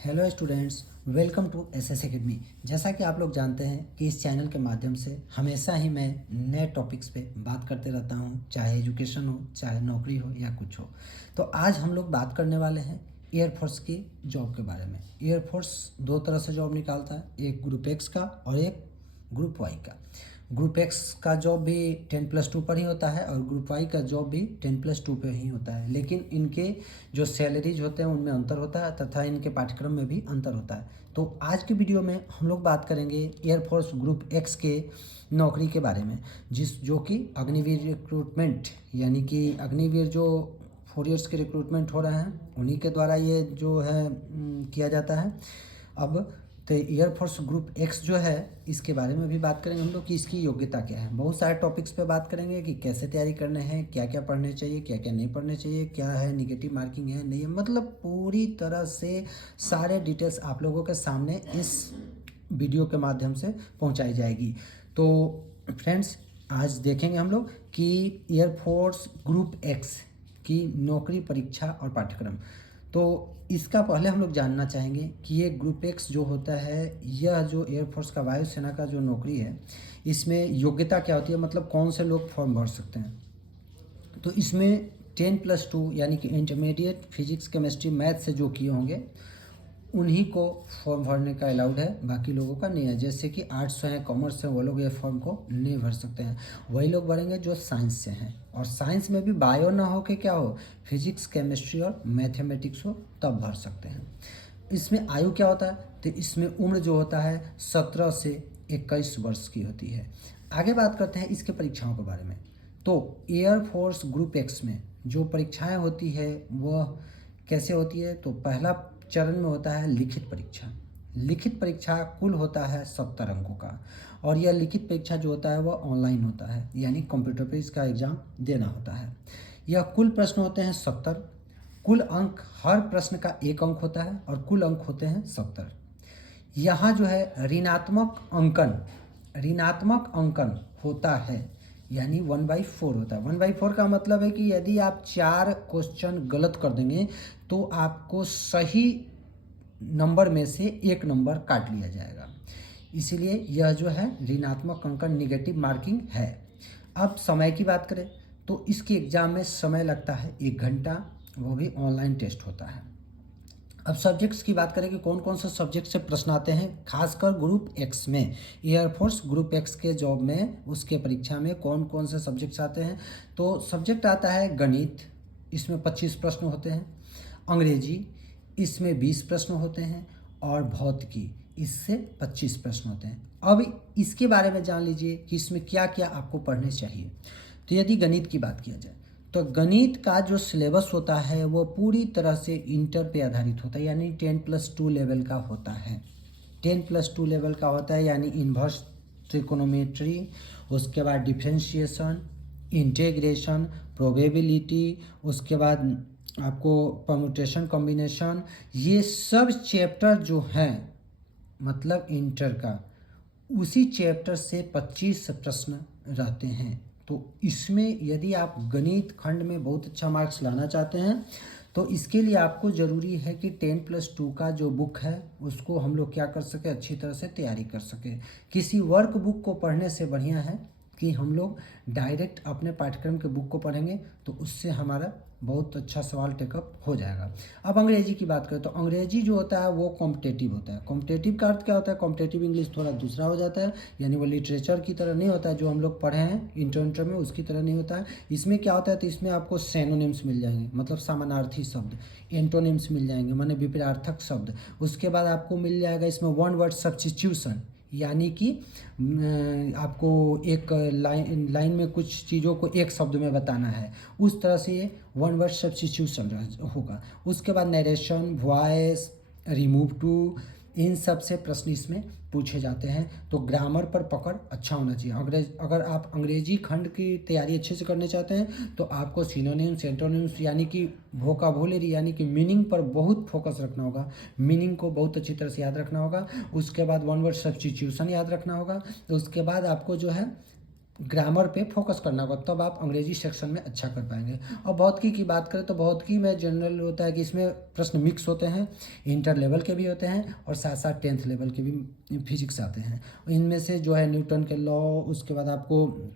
Hello students, welcome to SS academy. जैसा कि आप लोग जानते हैं कि इस चैनल के माध्यम से हमेशा ही मैं नए टॉपिक्स पे बात करते रहता हूँ, चाहे एजुकेशन हो, चाहे नौकरी हो या कुछ हो। तो आज हम लोग बात करने वाले हैं एयरफोर्स की जॉब के बारे में। एयरफोर्स दो तरह से जॉब निकालता है, एक ग्रुप एक्स का और एक ग्रुप वाई का। ग्रुप एक्स का जॉब भी 10+2 पर ही होता है और ग्रुप वाई का जॉब भी 10+2 पे ही होता है, लेकिन इनके जो सैलरीज होते हैं उनमें अंतर होता है तथा इनके पाठ्यक्रम में भी अंतर होता है। तो आज की वीडियो में हम लोग बात करेंगे एयरफोर्स ग्रुप एक्स के नौकरी के बारे में, जो कि अग्निवीर रिक्रूटमेंट, यानी कि अग्निवीर जो 4 ईयर्स के रिक्रूटमेंट हो रहे हैं उन्हीं के द्वारा ये जो है किया जाता है। अब तो एयरफोर्स ग्रुप एक्स जो है इसके बारे में भी बात करेंगे हम लोग कि इसकी योग्यता क्या है। बहुत सारे टॉपिक्स पे बात करेंगे कि कैसे तैयारी करने हैं, क्या क्या पढ़ने चाहिए, क्या क्या नहीं पढ़ने चाहिए, क्या है निगेटिव मार्किंग है नहीं है, मतलब पूरी तरह से सारे डिटेल्स आप लोगों के सामने इस वीडियो के माध्यम से पहुंचाई जाएगी। तो फ्रेंड्स, आज देखेंगे हम लोग कि एयरफोर्स ग्रुप एक्स की नौकरी परीक्षा और पाठ्यक्रम। तो इसका पहले हम लोग जानना चाहेंगे कि ये ग्रुप एक्स जो होता है, यह जो एयरफोर्स का वायुसेना का जो नौकरी है, इसमें योग्यता क्या होती है, मतलब कौन से लोग फॉर्म भर सकते हैं। तो इसमें 10+2 यानी कि इंटरमीडिएट फिजिक्स केमिस्ट्री मैथ से जो किए होंगे उन्हीं को फॉर्म भरने का अलाउड है, बाकी लोगों का नहीं है। जैसे कि आर्ट्स से हैं, कॉमर्स से, वो लोग ये फॉर्म को नहीं भर सकते हैं। वही लोग भरेंगे जो साइंस से हैं, और साइंस में भी बायो ना हो के क्या हो, फिजिक्स केमिस्ट्री और मैथमेटिक्स हो, तब भर सकते हैं। इसमें आयु क्या होता है, तो इसमें उम्र जो होता है 17 से 21 वर्ष की होती है। आगे बात करते हैं इसके परीक्षाओं के बारे में। तो एयरफोर्स ग्रुप एक्स में जो परीक्षाएं होती है वह कैसे होती है, तो पहला चरण में होता है लिखित परीक्षा। लिखित परीक्षा कुल होता है 70 अंकों का, और यह लिखित परीक्षा जो होता है वह ऑनलाइन होता है, यानी कंप्यूटर पे इसका एग्ज़ाम देना होता है। यह कुल प्रश्न होते हैं 70। कुल अंक, हर प्रश्न का 1 अंक होता है और कुल अंक होते हैं 70। यहाँ जो है ऋणात्मक अंकन होता है, यानी 1/4 होता है। 1/4 का मतलब है कि यदि आप 4 क्वेश्चन गलत कर देंगे तो आपको सही नंबर में से 1 नंबर काट लिया जाएगा। इसीलिए यह जो है ऋणात्मक अंकन, निगेटिव मार्किंग है। अब समय की बात करें तो इसके एग्ज़ाम में समय लगता है 1 घंटा, वो भी ऑनलाइन टेस्ट होता है। अब सब्जेक्ट्स की बात करें कि कौन कौन से सब्जेक्ट से प्रश्न आते हैं, खासकर ग्रुप एक्स में, एयरफोर्स ग्रुप एक्स के जॉब में, उसके परीक्षा में कौन कौन से सब्जेक्ट्स आते हैं। तो सब्जेक्ट आता है गणित, इसमें 25 प्रश्न होते हैं। अंग्रेजी, इसमें 20 प्रश्न होते हैं। और भौतिकी, इससे 25 प्रश्न होते हैं। अब इसके बारे में जान लीजिए कि इसमें क्या क्या आपको पढ़ने चाहिए। तो यदि गणित की बात किया जाए तो गणित का जो सिलेबस होता है वो पूरी तरह से इंटर पे आधारित होता है, यानी 10+2 लेवल का होता है। 10+2 लेवल का होता है, यानी इन्वर्स ट्रिकोनोमेट्री, उसके बाद डिफरेंशिएशन, इंटीग्रेशन, प्रोबेबिलिटी, उसके बाद आपको परम्यूटेशन कॉम्बिनेशन, ये सब चैप्टर जो हैं मतलब इंटर का, उसी चैप्टर से 25 प्रश्न रहते हैं। तो इसमें यदि आप गणित खंड में बहुत अच्छा मार्क्स लाना चाहते हैं तो इसके लिए आपको ज़रूरी है कि 10+2 का जो बुक है उसको हम लोग क्या कर सके, अच्छी तरह से तैयारी कर सके। किसी वर्क बुक को पढ़ने से बढ़िया है कि हम लोग डायरेक्ट अपने पाठ्यक्रम के बुक को पढ़ेंगे, तो उससे हमारा बहुत अच्छा सवाल टेकअप हो जाएगा। अब अंग्रेजी की बात करें तो अंग्रेजी जो होता है वो कॉम्पिटेटिव होता है। कॉम्पिटेटिव का अर्थ क्या होता है, कॉम्पिटेटिव इंग्लिश थोड़ा दूसरा हो जाता है, यानी वो लिटरेचर की तरह नहीं होता है जो हम लोग पढ़े हैं इंटर में, उसकी तरह नहीं होता है। इसमें क्या होता है, तो इसमें आपको सिनोनिम्स मिल जाएंगे, मतलब समानार्थी शब्द। एंटोनिम्स मिल जाएंगे, माने विपरीतार्थक शब्द। उसके बाद आपको मिल जाएगा इसमें वन वर्ड सब्स्टिट्यूशन, यानी कि आपको एक लाइन में कुछ चीज़ों को एक शब्द में बताना है, उस तरह से ये वन वर्ड सब्स्टिट्यूशन होगा। उसके बाद नरेशन, वॉइस, रिमूव टू, इन सब से प्रश्न इसमें पूछे जाते हैं। तो ग्रामर पर पकड़ अच्छा होना चाहिए। अगर आप अंग्रेजी खंड की तैयारी अच्छे से करना चाहते हैं तो आपको सिनोनिम्स, एंटोनिम्स, यानी कि वोकाबुलरी, यानी कि मीनिंग पर बहुत फोकस रखना होगा। मीनिंग को बहुत अच्छी तरह से याद रखना होगा। उसके बाद वन वर्ड सब्स्टिट्यूशन याद रखना होगा। तो उसके बाद आपको जो है ग्रामर पे फोकस करना होगा, तब आप अंग्रेजी सेक्शन में अच्छा कर पाएंगे। और भौतिकी की बात करें तो भौतिकी में जनरल होता है कि इसमें प्रश्न मिक्स होते हैं, इंटर लेवल के भी होते हैं और साथ साथ 10th लेवल के भी फिजिक्स आते हैं। इनमें से जो है न्यूटन के लॉ, उसके बाद आपको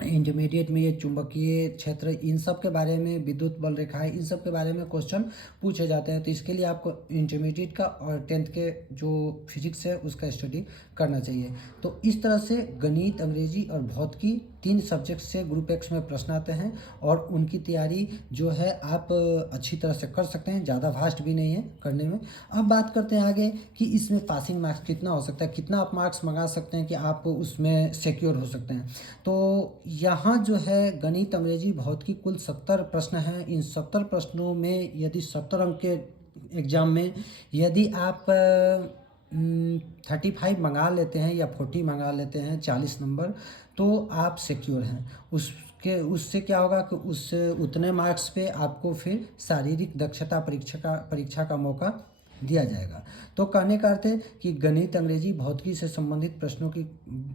इंटरमीडिएट में ये चुंबकीय क्षेत्र, इन सब के बारे में, विद्युत बल रेखाएं, इन सब के बारे में क्वेश्चन पूछे जाते हैं। तो इसके लिए आपको इंटरमीडिएट का और 10th के जो फिजिक्स है उसका स्टडी करना चाहिए। तो इस तरह से गणित, अंग्रेजी और भौतिकी 3 सब्जेक्ट से ग्रुप एक्स में प्रश्न आते हैं और उनकी तैयारी जो है आप अच्छी तरह से कर सकते हैं, ज़्यादा वास्ट भी नहीं है करने में। अब बात करते हैं आगे कि इसमें पासिंग मार्क्स कितना हो सकता है, कितना आप मार्क्स मंगा सकते हैं कि आप उसमें सिक्योर हो सकते हैं। तो यहाँ जो है गणित, अंग्रेजी, भौतिकी कुल 70 प्रश्न हैं। इन 70 प्रश्नों में यदि 70 अंक के एग्ज़ाम में यदि आप 35 मंगा लेते हैं या 40 मंगा लेते हैं, 40 नंबर, तो आप सिक्योर हैं। उससे क्या होगा कि उतने मार्क्स पे आपको फिर शारीरिक दक्षता परीक्षा का मौका दिया जाएगा। तो कहने का अर्थ है कि गणित, अंग्रेजी, भौतिकी से संबंधित प्रश्नों की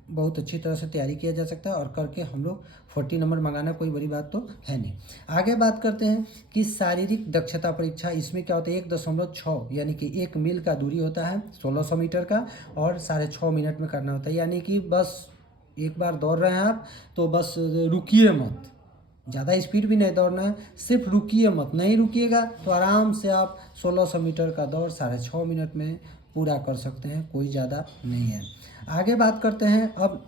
बहुत अच्छी तरह से तैयारी किया जा सकता है और करके हम लोग 40 नंबर मंगाना कोई बड़ी बात तो है नहीं। आगे बात करते हैं कि शारीरिक दक्षता परीक्षा, इसमें क्या होता है 1.6 यानी कि 1 मील का दूरी होता है 1600 मीटर का और 6.5 मिनट में करना होता है। यानी कि बस एक बार दौड़ रहे हैं आप तो बस रुकिए मत, ज़्यादा स्पीड भी नहीं दौड़ना है, सिर्फ रुकिए मत। नहीं रुकिएगा तो आराम से आप 1600 मीटर का दौड़ 6.5 मिनट में पूरा कर सकते हैं, कोई ज़्यादा नहीं है। आगे बात करते हैं अब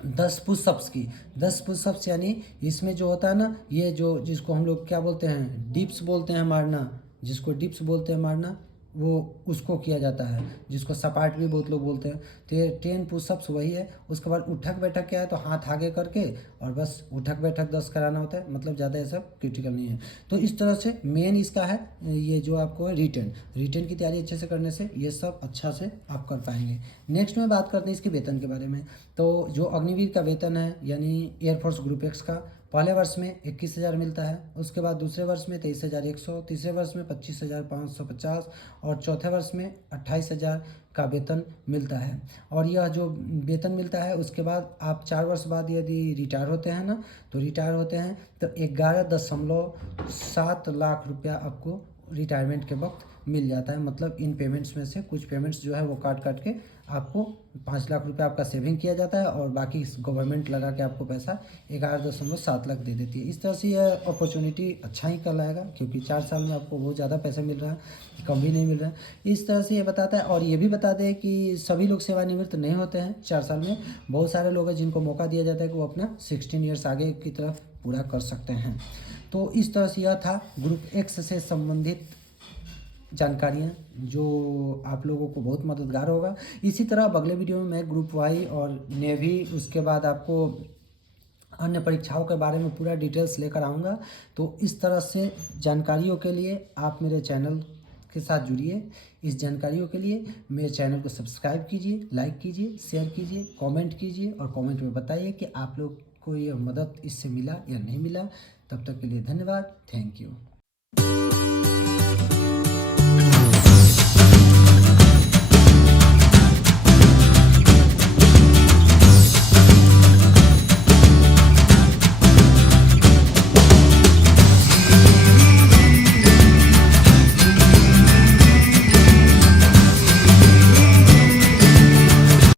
10 पुशअप्स की। 10 पुशअप्स यानी इसमें जो होता है ना, ये जो जिसको हम लोग क्या बोलते हैं, डिप्स बोलते हैं मारना, जिसको डिप्स बोलते हैं मारना, वो उसको किया जाता है, जिसको सपाट भी बहुत लोग बोलते हैं। तो ये 10 पुशअप्स वही है। उसके बाद उठक बैठक क्या है, तो हाथ आगे करके और बस उठक बैठक 10 कराना होता है, मतलब ज़्यादा ये सब क्रिटिकल नहीं है। तो इस तरह से मेन इसका है ये जो आपको है रिटन की तैयारी अच्छे से करने से ये सब अच्छा से आप कर पाएंगे। नेक्स्ट में बात करते हैं इसके वेतन के बारे में। तो जो अग्निवीर का वेतन है यानी एयरफोर्स ग्रुप एक्स का, पहले वर्ष में 21,000 मिलता है, उसके बाद दूसरे वर्ष में 23,100, तीसरे वर्ष में 25,550 और चौथे वर्ष में 28,000 का वेतन मिलता है। और यह जो वेतन मिलता है उसके बाद आप 4 वर्ष बाद यदि रिटायर होते हैं ना, तो रिटायर होते हैं तो 11.7 लाख रुपया आपको रिटायरमेंट के वक्त मिल जाता है। मतलब इन पेमेंट्स में से कुछ पेमेंट्स जो है वो काट के आपको 5 लाख रुपया आपका सेविंग किया जाता है और बाकी गवर्नमेंट लगा के आपको पैसा 11.7 लाख दे देती है। इस तरह से यह अपॉर्चुनिटी अच्छा ही कहलाएगा क्योंकि 4 साल में आपको बहुत ज़्यादा पैसा मिल रहा है, कम भी नहीं मिल रहा है। इस तरह से ये बताता है। और ये भी बता दें कि सभी लोग सेवानिवृत्त नहीं होते हैं 4 साल में। बहुत सारे लोग हैं जिनको मौका दिया जाता है कि वो अपना 16 ईयर्स आगे की तरफ पूरा कर सकते हैं। तो इस तरह से यह था ग्रुप एक्स से संबंधित जानकारियाँ जो आप लोगों को बहुत मददगार होगा। इसी तरह अब अगले वीडियो में मैं ग्रुप वाई और नेवी, उसके बाद आपको अन्य परीक्षाओं के बारे में पूरा डिटेल्स लेकर आऊँगा। तो इस तरह से जानकारियों के लिए आप मेरे चैनल के साथ जुड़िए। इस जानकारियों के लिए मेरे चैनल को सब्सक्राइब कीजिए, लाइक कीजिए, शेयर कीजिए, कमेंट कीजिए और कमेंट में बताइए कि आप लोग को यह मदद इससे मिला या नहीं मिला। तब तक के लिए धन्यवाद। Thank you.